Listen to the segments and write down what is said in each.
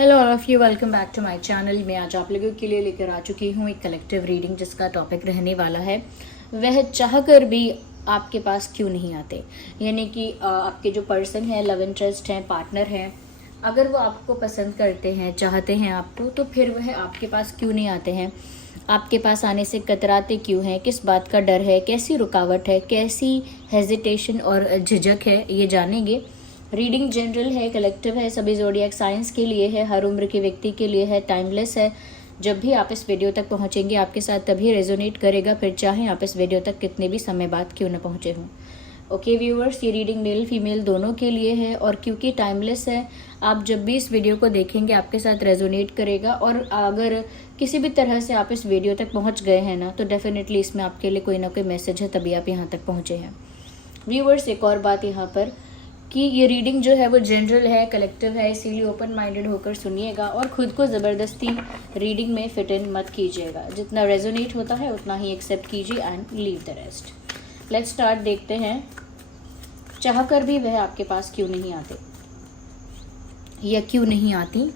Hello all of you, welcome back to my channel. मैं आज आप लोगों के लिए लेकर आ चुकी हूँ एक कलेक्टिव रीडिंग जिसका टॉपिक रहने वाला है वह चाहकर भी आपके पास क्यों नहीं आते। यानी कि आपके जो पर्सन है, लव इंटरेस्ट है, पार्टनर है, अगर वो आपको पसंद करते हैं, चाहते हैं आपको, तो फिर वह आपके पास क्यों नहीं आते हैं, आपके पास आने से कतराते क्यों हैं, किस बात का डर है, कैसी रुकावट है, कैसी हेजिटेशन और झिझक है, ये जानेंगे। रीडिंग जनरल है, कलेक्टिव है, सभी ज़ोडिएक साइंस के लिए है, हर उम्र के व्यक्ति के लिए है, टाइमलेस है। जब भी आप इस वीडियो तक पहुंचेंगे आपके साथ तभी रेजोनेट करेगा, फिर चाहे आप इस वीडियो तक कितने भी समय बाद क्यों न पहुंचे हों। ओके व्यूअर्स, ये रीडिंग मेल फीमेल दोनों के लिए है और क्योंकि टाइमलेस है, आप जब भी इस वीडियो को देखेंगे आपके साथ रेजोनेट करेगा। और अगर किसी भी तरह से आप इस वीडियो तक पहुँच गए हैं ना, तो डेफिनेटली इसमें आपके लिए कोई ना कोई मैसेज है, तभी आप यहाँ तक पहुँचे हैं। व्यूअर्स, एक और बात यहाँ पर कि ये रीडिंग जो है वो जनरल है, कलेक्टिव है, इसीलिए ओपन माइंडेड होकर सुनिएगा और खुद को ज़बरदस्ती रीडिंग में फिट इन मत कीजिएगा। जितना रेजोनेट होता है उतना ही एक्सेप्ट कीजिए and leave the rest. Let's start. देखते हैं चाहकर भी वह आपके पास क्यों नहीं आते या क्यों नहीं आती।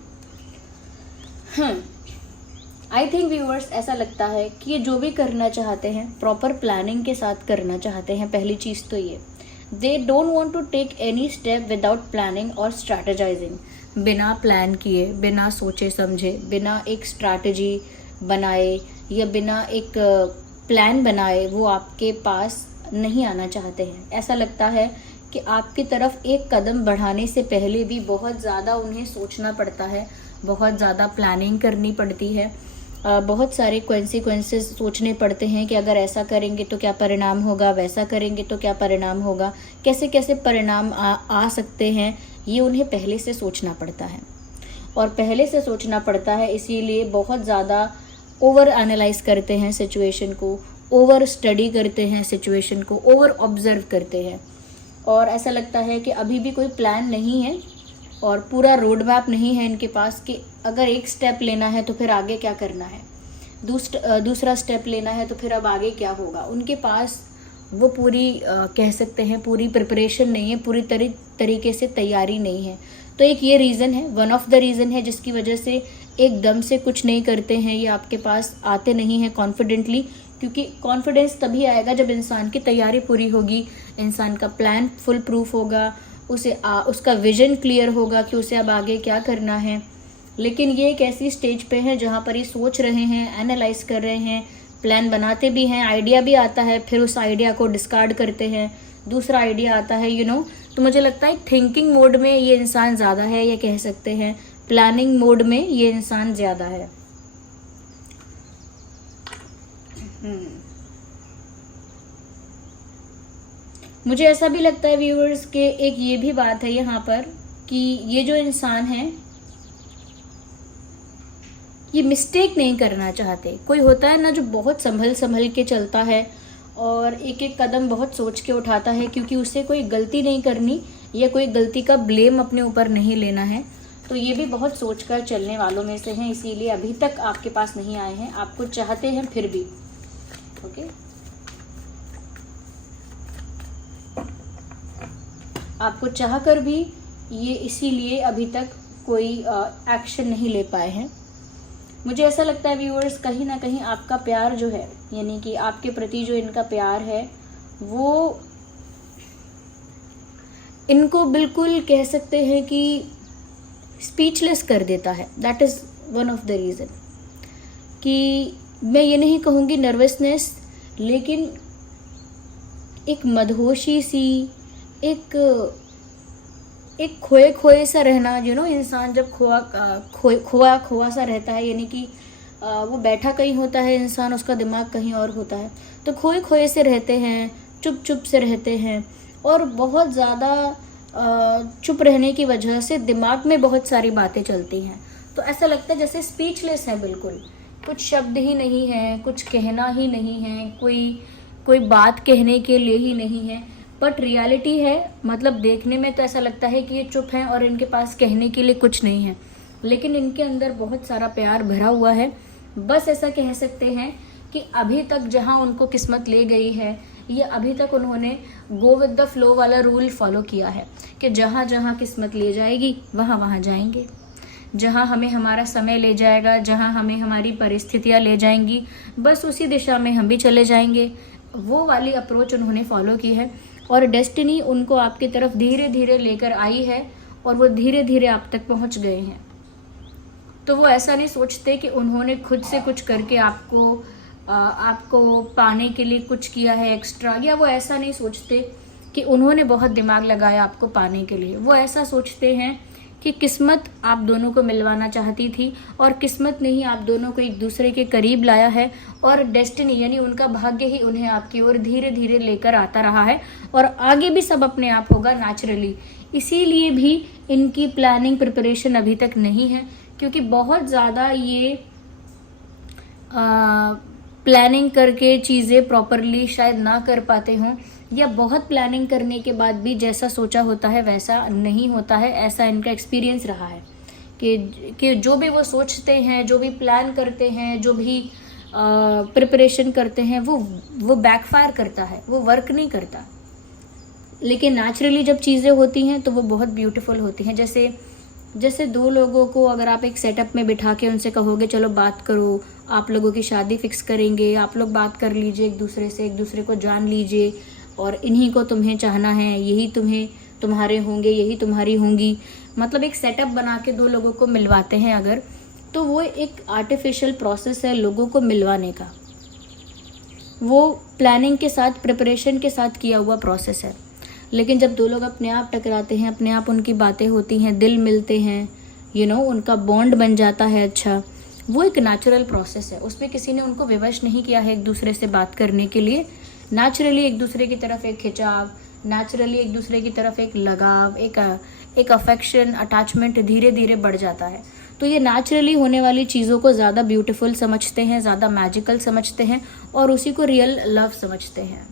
आई थिंक व्यूअर्स, ऐसा लगता है कि ये जो भी करना चाहते हैं प्रॉपर प्लानिंग के साथ करना चाहते हैं। पहली चीज़ तो ये, they don't want to take any step without planning or strategizing। बिना प्लान किए, बिना सोचे समझे, बिना एक स्ट्रैटेजी बनाए या बिना एक प्लान बनाए वो आपके पास नहीं आना चाहते हैं। ऐसा लगता है कि आपकी तरफ एक कदम बढ़ाने से पहले भी बहुत ज़्यादा उन्हें सोचना पड़ता है, बहुत ज़्यादा प्लानिंग करनी पड़ती है, बहुत सारे कॉन्सिक्वेंसेस सोचने पड़ते हैं कि अगर ऐसा करेंगे तो क्या परिणाम होगा, वैसा करेंगे तो क्या परिणाम होगा, कैसे कैसे परिणाम आ सकते हैं, ये उन्हें पहले से सोचना पड़ता है। और पहले से सोचना पड़ता है इसीलिए बहुत ज़्यादा ओवर एनालाइज करते हैं सिचुएशन को, ओवर स्टडी करते हैं सिचुएशन को, ओवर ऑब्जर्व करते हैं। और ऐसा लगता है कि अभी भी कोई प्लान नहीं है और पूरा रोड मैप नहीं है इनके पास कि अगर एक स्टेप लेना है तो फिर आगे क्या करना है, दूसरा स्टेप लेना है तो फिर अब आगे क्या होगा। उनके पास वो पूरी कह सकते हैं पूरी प्रिपरेशन नहीं है, पूरी तरीके से तैयारी नहीं है। तो एक ये रीज़न है, वन ऑफ द रीज़न है जिसकी वजह से एकदम से कुछ नहीं करते हैं, ये आपके पास आते नहीं हैं कॉन्फिडेंटली। क्योंकि कॉन्फिडेंस तभी आएगा जब इंसान की तैयारी पूरी होगी, इंसान का प्लान फुल प्रूफ होगा, उसका विजन क्लियर होगा कि उसे अब आगे क्या करना है। लेकिन ये एक ऐसी स्टेज पे है जहाँ पर ये सोच रहे हैं, एनालाइज कर रहे हैं, प्लान बनाते भी हैं, आइडिया भी आता है, फिर उस आइडिया को डिस्कार्ड करते हैं, दूसरा आइडिया आता है तो मुझे लगता है थिंकिंग मोड में ये इंसान ज़्यादा है, या कह सकते हैं प्लानिंग मोड में ये इंसान ज़्यादा है। मुझे ऐसा भी लगता है व्यूअर्स के एक ये भी बात है यहाँ पर कि ये जो इंसान है ये मिस्टेक नहीं करना चाहते। कोई होता है ना जो बहुत संभल के चलता है और एक एक कदम बहुत सोच के उठाता है, क्योंकि उसे कोई गलती नहीं करनी या कोई गलती का ब्लेम अपने ऊपर नहीं लेना है। तो ये भी बहुत सोचकर चलने वालों में से हैं, इसीलिए अभी तक आपके पास नहीं आए हैं। आपको चाहते हैं फिर भी। ओके, आपको चाहकर भी ये इसीलिए अभी तक कोई एक्शन नहीं ले पाए हैं। मुझे ऐसा लगता है व्यूअर्स, कहीं ना कहीं आपका प्यार जो है, यानी कि आपके प्रति जो इनका प्यार है, वो इनको बिल्कुल कह सकते हैं कि स्पीचलेस कर देता है। That is one of the reason कि मैं ये नहीं कहूँगी नर्वसनेस, लेकिन एक मदहोशी सी, एक खोए सा रहना। इंसान जब खोआ सा रहता है, यानी कि वो बैठा कहीं होता है इंसान, उसका दिमाग कहीं और होता है, तो खोए से रहते हैं, चुप से रहते हैं और बहुत ज़्यादा चुप रहने की वजह से दिमाग में बहुत सारी बातें चलती हैं। तो ऐसा लगता है जैसे स्पीचलेस है, बिल्कुल कुछ शब्द ही नहीं है, कुछ कहना ही नहीं है, कोई बात कहने के लिए ही नहीं है। बट रियलिटी है, मतलब देखने में तो ऐसा लगता है कि ये चुप हैं और इनके पास कहने के लिए कुछ नहीं है, लेकिन इनके अंदर बहुत सारा प्यार भरा हुआ है। बस ऐसा कह सकते हैं कि अभी तक जहां उनको किस्मत ले गई है, ये अभी तक उन्होंने गो विद द फ्लो वाला रूल फॉलो किया है कि जहां जहां किस्मत ले जाएगी वहां वहां जाएंगे। जहाँ हमें हमारा समय ले जाएगा, जहाँ हमें हमारी परिस्थितियाँ ले जाएंगी, बस उसी दिशा में हम भी चले जाएंगे। वो वाली अप्रोच उन्होंने फॉलो की है और डेस्टिनी उनको आपकी तरफ धीरे धीरे लेकर आई है और वो धीरे धीरे आप तक पहुँच गए हैं। तो वो ऐसा नहीं सोचते कि उन्होंने खुद से कुछ करके आपको पाने के लिए कुछ किया है एक्स्ट्रा, या वो ऐसा नहीं सोचते कि उन्होंने बहुत दिमाग लगाया आपको पाने के लिए। वो ऐसा सोचते हैं कि किस्मत आप दोनों को मिलवाना चाहती थी और किस्मत ने ही आप दोनों को एक दूसरे के करीब लाया है और डेस्टिनी यानी उनका भाग्य ही उन्हें आपकी ओर धीरे धीरे लेकर आता रहा है और आगे भी सब अपने आप होगा नेचुरली। इसीलिए भी इनकी प्लानिंग प्रिपरेशन अभी तक नहीं है, क्योंकि बहुत ज़्यादा ये प्लानिंग करके चीज़ें प्रॉपरली शायद ना कर पाते हों, या बहुत प्लानिंग करने के बाद भी जैसा सोचा होता है वैसा नहीं होता है। ऐसा इनका एक्सपीरियंस रहा है कि जो भी वो सोचते हैं, जो भी प्लान करते हैं, जो भी प्रिपरेशन करते हैं, वो बैकफायर करता है, वो वर्क नहीं करता। लेकिन नेचुरली जब चीज़ें होती हैं तो वो बहुत ब्यूटीफुल होती हैं। जैसे दो लोगों को अगर आप एक सेटअप में बिठा के उनसे कहोगे चलो बात करो, आप लोगों की शादी फिक्स करेंगे, आप लोग बात कर लीजिए एक दूसरे से, एक दूसरे को जान लीजिए और इन्हीं को तुम्हें चाहना है, यही तुम्हारे होंगे, यही तुम्हारी होंगी, मतलब एक सेटअप बना के दो लोगों को मिलवाते हैं अगर, तो वो एक आर्टिफिशियल प्रोसेस है लोगों को मिलवाने का। वो प्लानिंग के साथ, प्रिपरेशन के साथ किया हुआ प्रोसेस है। लेकिन जब दो लोग अपने आप टकराते हैं, अपने आप उनकी बातें होती हैं, दिल मिलते हैं, उनका बॉन्ड बन जाता है अच्छा, वो एक नेचुरल प्रोसेस है। उसमें किसी ने उनको विवश नहीं किया है एक दूसरे से बात करने के लिए। नेचुरली एक दूसरे की तरफ एक खिंचाव, नेचुरली एक दूसरे की तरफ एक लगाव, एक अफेक्शन, अटैचमेंट धीरे धीरे बढ़ जाता है। तो ये नेचुरली होने वाली चीज़ों को ज़्यादा ब्यूटीफुल समझते हैं, ज़्यादा मैजिकल समझते हैं और उसी को रियल लव समझते हैं।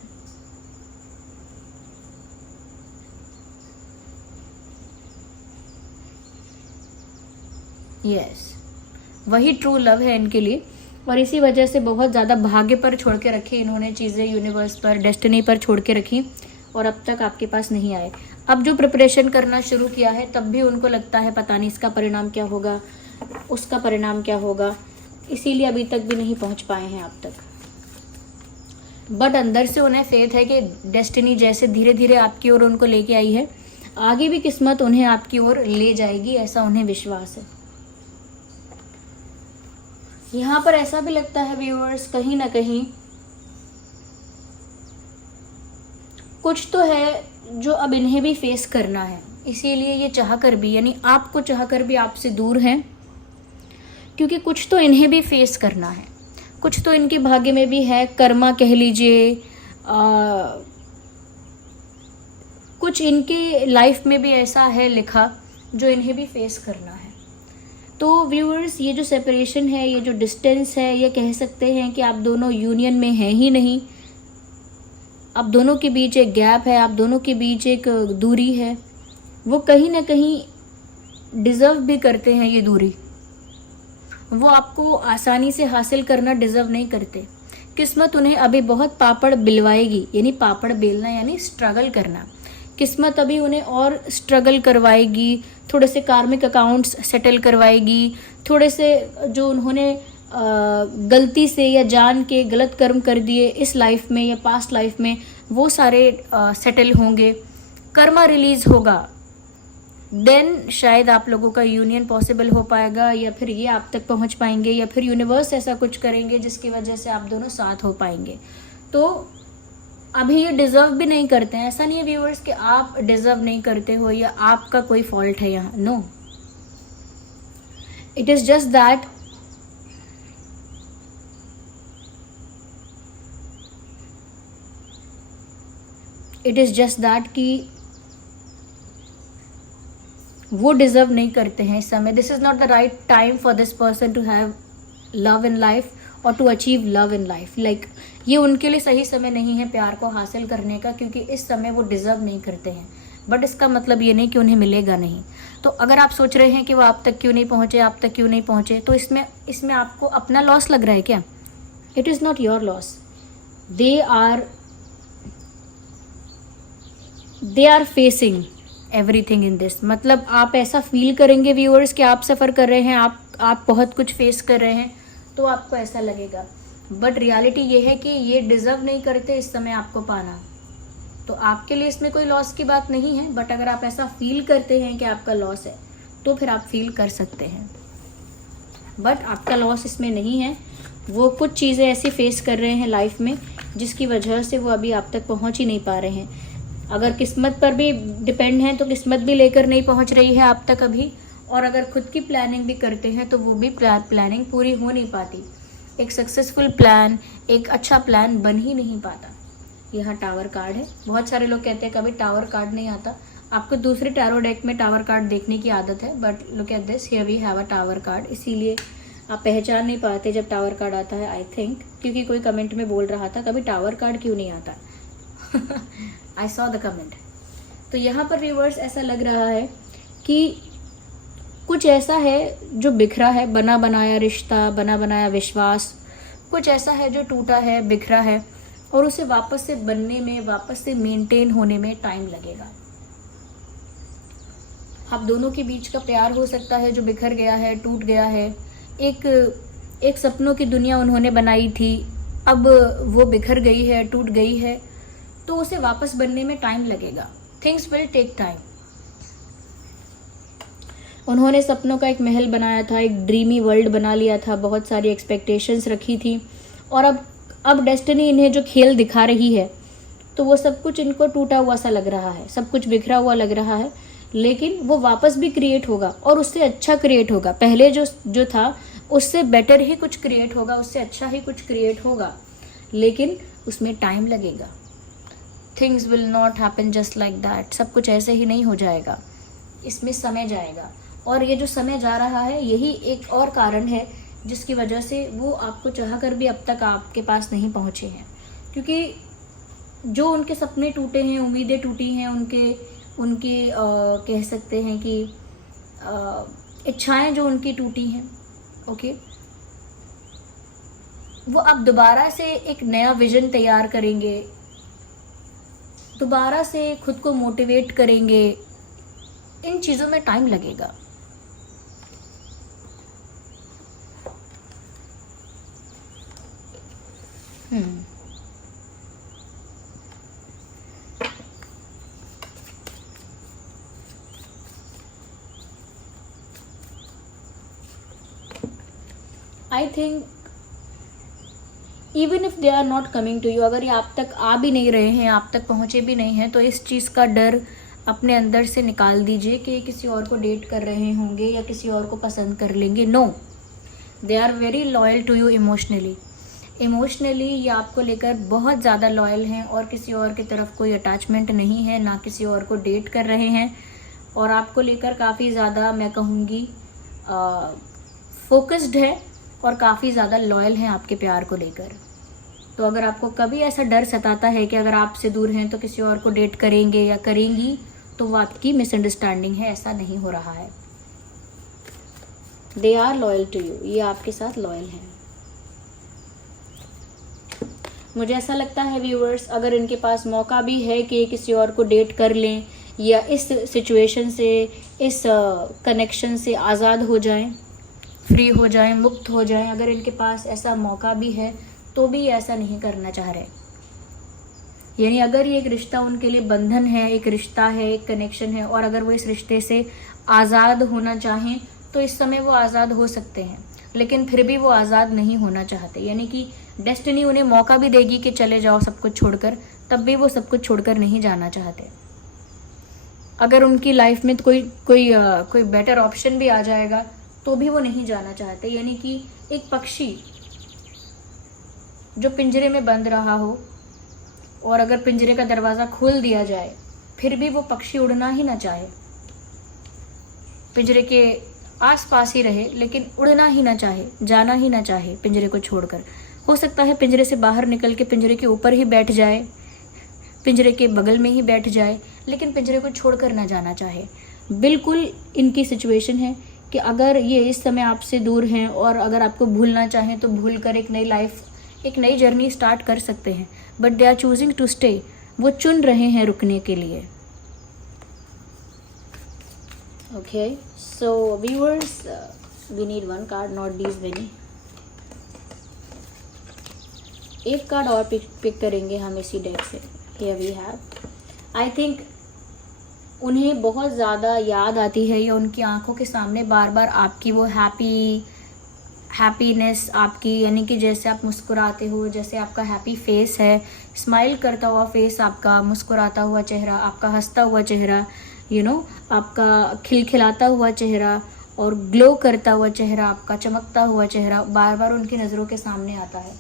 यस, वही ट्रू लव है इनके लिए। और इसी वजह से बहुत ज़्यादा भाग्य पर छोड़ के रखी इन्होंने चीज़ें, यूनिवर्स पर, डेस्टिनी पर छोड़ के रखी और अब तक आपके पास नहीं आए। अब जो प्रिपरेशन करना शुरू किया है तब भी उनको लगता है पता नहीं इसका परिणाम क्या होगा, उसका परिणाम क्या होगा, इसीलिए अभी तक भी नहीं पहुंच पाए हैं आप तक। बट अंदर से उन्हें फेथ है कि डेस्टिनी जैसे धीरे धीरे आपकी ओर उनको लेके आई है, आगे भी किस्मत उन्हें आपकी ओर ले जाएगी, ऐसा उन्हें विश्वास है। यहाँ पर ऐसा भी लगता है व्यूअर्स, कहीं ना कहीं कुछ तो है जो अब इन्हें भी फेस करना है, इसीलिए ये चाह कर भी, यानी आपको चाह कर भी आपसे दूर हैं, क्योंकि कुछ तो इन्हें भी फेस करना है, कुछ तो इनके भाग्य में भी है, कर्मा कह लीजिए, कुछ इनके लाइफ में भी ऐसा है लिखा जो इन्हें भी फेस करना है। तो व्यूअर्स, ये जो सेपरेशन है, ये जो डिस्टेंस है, ये कह सकते हैं कि आप दोनों यूनियन में हैं ही नहीं, आप दोनों के बीच एक गैप है, आप दोनों के बीच एक दूरी है। वो कहीं ना कहीं डिज़र्व भी करते हैं ये दूरी, वो आपको आसानी से हासिल करना डिज़र्व नहीं करते। किस्मत उन्हें अभी बहुत पापड़ बिलवाएगी, यानी पापड़ बेलना यानी स्ट्रगल करना। किस्मत अभी उन्हें और स्ट्रगल करवाएगी, थोड़े से कार्मिक अकाउंट्स सेटल करवाएगी, थोड़े से जो उन्होंने गलती से या जान के गलत कर्म कर दिए इस लाइफ में या पास्ट लाइफ में, वो सारे सेटल होंगे, कर्मा रिलीज होगा, देन शायद आप लोगों का यूनियन पॉसिबल हो पाएगा, या फिर ये आप तक पहुंच पाएंगे, या फिर यूनिवर्स ऐसा कुछ करेंगे जिसकी वजह से आप दोनों साथ हो पाएंगे। तो अभी ये डिज़र्व भी नहीं करते हैं। ऐसा नहीं है व्यूअर्स कि आप डिज़र्व नहीं करते हो या आपका कोई फॉल्ट है यहाँ, no, it is just that कि वो डिज़र्व नहीं करते हैं इस समय। This is not the right time for this person to have love in life और to achieve love in life. Like ये उनके लिए सही समय नहीं है प्यार को हासिल करने का, क्योंकि इस समय वो डिज़र्व नहीं करते हैं। बट इसका मतलब ये नहीं कि उन्हें मिलेगा नहीं। तो अगर आप सोच रहे हैं कि वो आप तक क्यों नहीं पहुँचे, आप तक क्यों नहीं पहुँचे, तो इसमें आपको अपना लॉस लग रहा है क्या? It is not your loss. They are facing everything in this. मतलब आप ऐसा फील करेंगे व्यूअर्स कि आप सफ़र कर रहे हैं, आप बहुत कुछ फेस कर रहे हैं, तो आपको ऐसा लगेगा। बट रियलिटी ये है कि ये डिज़र्व नहीं करते इस समय आपको पाना। तो आपके लिए इसमें कोई लॉस की बात नहीं है, बट अगर आप ऐसा फील करते हैं कि आपका लॉस है तो फिर आप फील कर सकते हैं। बट आपका लॉस इसमें नहीं है। वो कुछ चीज़ें ऐसी फेस कर रहे हैं लाइफ में जिसकी वजह से वो अभी आप तक पहुंच ही नहीं पा रहे हैं। अगर किस्मत पर भी डिपेंड है तो किस्मत भी लेकर नहीं पहुंच रही है आप तक अभी, और अगर खुद की प्लानिंग भी करते हैं तो वो भी प्लानिंग पूरी हो नहीं पाती। एक सक्सेसफुल प्लान, एक अच्छा प्लान बन ही नहीं पाता। यहाँ टावर कार्ड है। बहुत सारे लोग कहते हैं कभी टावर कार्ड नहीं आता। आपको दूसरे टैरो डेक में टावर कार्ड देखने की आदत है, but look at this, here we have a tower card. इसीलिए आप पहचान नहीं पाते जब टावर कार्ड आता है, आई थिंक, क्योंकि कोई कमेंट में बोल रहा था कभी टावर कार्ड क्यों नहीं आता। I saw the comment. तो यहाँ पर व्यूअर्स ऐसा लग रहा है कि कुछ ऐसा है जो बिखरा है, बना बनाया रिश्ता, बना बनाया विश्वास, कुछ ऐसा है जो टूटा है, बिखरा है, और उसे वापस से बनने में, वापस से मेंटेन होने में टाइम लगेगा। आप दोनों के बीच का प्यार हो सकता है जो बिखर गया है, टूट गया है। एक सपनों की दुनिया उन्होंने बनाई थी, अब वो बिखर गई है, टूट गई है, तो उसे वापस बनने में टाइम लगेगा। Things will take time. उन्होंने सपनों का एक महल बनाया था, एक ड्रीमी वर्ल्ड बना लिया था, बहुत सारी एक्सपेक्टेशंस रखी थी, और अब डेस्टिनी इन्हें जो खेल दिखा रही है तो वो सब कुछ इनको टूटा हुआ सा लग रहा है, सब कुछ बिखरा हुआ लग रहा है। लेकिन वो वापस भी क्रिएट होगा, और उससे अच्छा क्रिएट होगा। पहले जो था उससे बेटर ही कुछ क्रिएट होगा, उससे अच्छा ही कुछ क्रिएट होगा, लेकिन उसमें टाइम लगेगा। Things will not happen just like that. सब कुछ ऐसे ही नहीं हो जाएगा, इसमें समय जाएगा। और ये जो समय जा रहा है यही एक और कारण है जिसकी वजह से वो आपको चाह कर भी अब तक आपके पास नहीं पहुँचे हैं, क्योंकि जो उनके सपने टूटे हैं, उम्मीदें टूटी हैं, उनके कह सकते हैं कि इच्छाएं जो उनकी टूटी हैं, ओके, वो अब दोबारा से एक नया विजन तैयार करेंगे, दोबारा से खुद को मोटिवेट करेंगे। इन चीज़ों में टाइम लगेगा। I think even if they are not coming to you, अगर ये आप तक आ भी नहीं रहे हैं, आप तक पहुँचे भी नहीं हैं, तो इस चीज़ का डर अपने अंदर से निकाल दीजिए कि किसी और को डेट कर रहे होंगे या किसी और को पसंद कर लेंगे। No, they are very loyal to you emotionally ये आपको लेकर बहुत ज़्यादा लॉयल हैं, और किसी और की तरफ कोई अटैचमेंट नहीं है, ना किसी और को डेट कर रहे हैं, और आपको लेकर काफ़ी ज़्यादा, मैं कहूँगी, फोकस्ड है और काफ़ी ज़्यादा लॉयल हैं आपके प्यार को लेकर। तो अगर आपको कभी ऐसा डर सताता है कि अगर आपसे दूर हैं तो किसी और को डेट करेंगे या करेंगी, तो वो आपकी मिसअंडरस्टैंडिंग है, ऐसा नहीं हो रहा है। They are loyal to you, ये आपके साथ लॉयल हैं। मुझे ऐसा लगता है व्यूअर्स, अगर इनके पास मौका भी है कि किसी और को डेट कर लें या इस सिचुएशन से, इस कनेक्शन से आज़ाद हो जाएं, फ्री हो जाएं, मुक्त हो जाएं, अगर इनके पास ऐसा मौका भी है तो भी ऐसा नहीं करना चाह रहे। यानी अगर ये एक रिश्ता उनके लिए बंधन है, एक रिश्ता है, एक कनेक्शन है, और अगर वो इस रिश्ते से आज़ाद होना चाहें तो इस समय वो आज़ाद हो सकते हैं, लेकिन फिर भी वो आज़ाद नहीं होना चाहते। यानी कि डेस्टिनी उन्हें मौका भी देगी कि चले जाओ सब कुछ छोड़कर, तब भी वो सब कुछ छोड़कर नहीं जाना चाहते। अगर उनकी लाइफ में कोई बेटर ऑप्शन भी आ जाएगा तो भी वो नहीं जाना चाहते। यानी कि एक पक्षी जो पिंजरे में बंद रहा हो, और अगर पिंजरे का दरवाज़ा खोल दिया जाए फिर भी वो पक्षी उड़ना ही ना चाहे, पिंजरे के आसपास ही रहे लेकिन उड़ना ही ना चाहे, जाना ही ना चाहे पिंजरे को छोड़कर। हो सकता है पिंजरे से बाहर निकल के पिंजरे के ऊपर ही बैठ जाए, पिंजरे के बगल में ही बैठ जाए, लेकिन पिंजरे को छोड़कर ना जाना चाहे। बिल्कुल इनकी सिचुएशन है कि अगर ये इस समय आपसे दूर हैं और अगर आपको भूलना चाहें तो भूल कर एक नई लाइफ, एक नई जर्नी स्टार्ट कर सकते हैं, but they are choosing to stay. वो चुन रहे हैं रुकने के लिए। Okay, so viewers, we need one card, not these many. एक कार्ड और पिक करेंगे हम इसी डेक से. Here we have. I think उन्हें बहुत ज़्यादा याद आती है या उनकी आंखों के सामने बार बार आपकी वो हैप्पीनेस आपकी, यानी कि जैसे आप मुस्कुराते हो, जैसे आपका हैप्पी फेस है, स्माइल करता हुआ फेस आपका, मुस्कुराता हुआ चेहरा आपका, हंसता हुआ चेहरा, आपका खिलखिलाता हुआ चेहरा और ग्लो करता हुआ चेहरा आपका, चमकता हुआ चेहरा बार बार उनकी नज़रों के सामने आता है.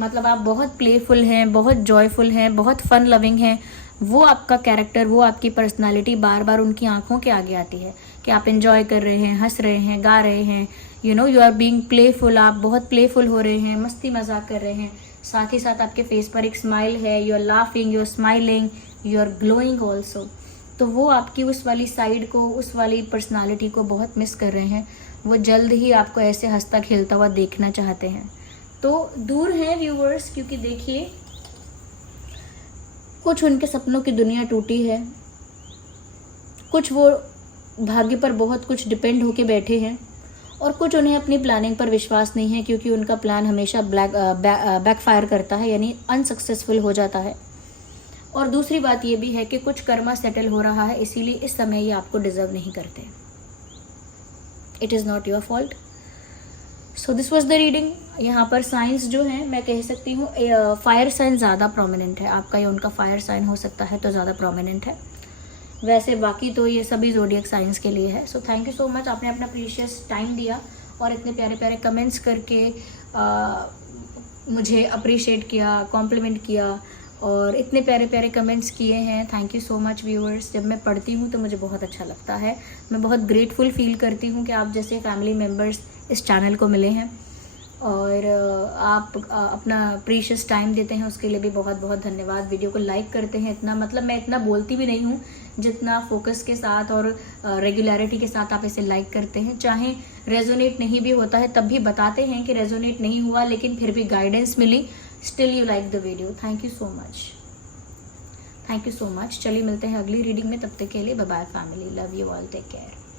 मतलब आप बहुत प्लेफुल हैं, बहुत जॉयफुल हैं, बहुत फन लविंग हैं. वो आपका कैरेक्टर, वो आपकी पर्सनालिटी बार बार उनकी आंखों के आगे आती है कि आप एंजॉय कर रहे हैं, हंस रहे हैं, गा रहे हैं, यू आर बीइंग प्लेफुल. आप बहुत प्लेफुल हो रहे हैं, मस्ती मजाक कर रहे हैं. साथ ही साथ आपके फेस पर एक स्माइल है, you are laughing, you are smiling, you are glowing also. तो वो आपकी उस वाली साइड को, उस वाली पर्सनालिटी को बहुत मिस कर रहे हैं. वो जल्द ही आपको ऐसे हंसता खेलता हुआ देखना चाहते हैं. तो दूर हैं व्यूवर्स, क्योंकि देखिए कुछ उनके सपनों की दुनिया टूटी है, कुछ वो भाग्य पर बहुत कुछ डिपेंड होके बैठे हैं, और कुछ उन्हें अपनी प्लानिंग पर विश्वास नहीं है, क्योंकि उनका प्लान हमेशा बैकफायर करता है, यानी अनसक्सेसफुल हो जाता है. और दूसरी बात ये भी है कि कुछ कर्मा सेटल हो रहा है, इसीलिए इस समय ये आपको डिजर्व नहीं करते. It is not your fault. So this was the reading. यहाँ पर साइंस जो है, मैं कह सकती हूँ फायर साइन ज़्यादा प्रोमिनेंट है. आपका या उनका फायर साइन हो सकता है तो ज़्यादा प्रोमिनेंट है. वैसे बाकी तो ये सभी ज़ोडिएक साइंस के लिए है. So thank you so much, आपने अपना प्रीशियस टाइम दिया और इतने प्यारे प्यारे कमेंट्स करके मुझे अप्रिशिएट किया, कॉम्प्लीमेंट किया और इतने प्यारे प्यारे कमेंट्स किए हैं. Thank you so much viewers. जब मैं पढ़ती हूँ तो मुझे बहुत अच्छा लगता है. मैं बहुत ग्रेटफुल फील करती हूँ कि आप जैसे फैमिली मेम्बर्स इस चैनल को मिले हैं और आप अपना प्रीशियस टाइम देते हैं, उसके लिए भी बहुत बहुत धन्यवाद. वीडियो को लाइक करते हैं इतना, मतलब मैं इतना बोलती भी नहीं हूँ जितना फोकस के साथ और रेगुलरिटी के साथ आप इसे लाइक करते हैं. चाहे रेजोनेट नहीं भी होता है तब भी बताते हैं कि रेजोनेट नहीं हुआ, लेकिन फिर भी गाइडेंस मिली. Still you like the video. Thank you so much, thank you so much. चलिए मिलते हैं अगली रीडिंग में, तब तक के लिए bye bye family. Love you all, take care.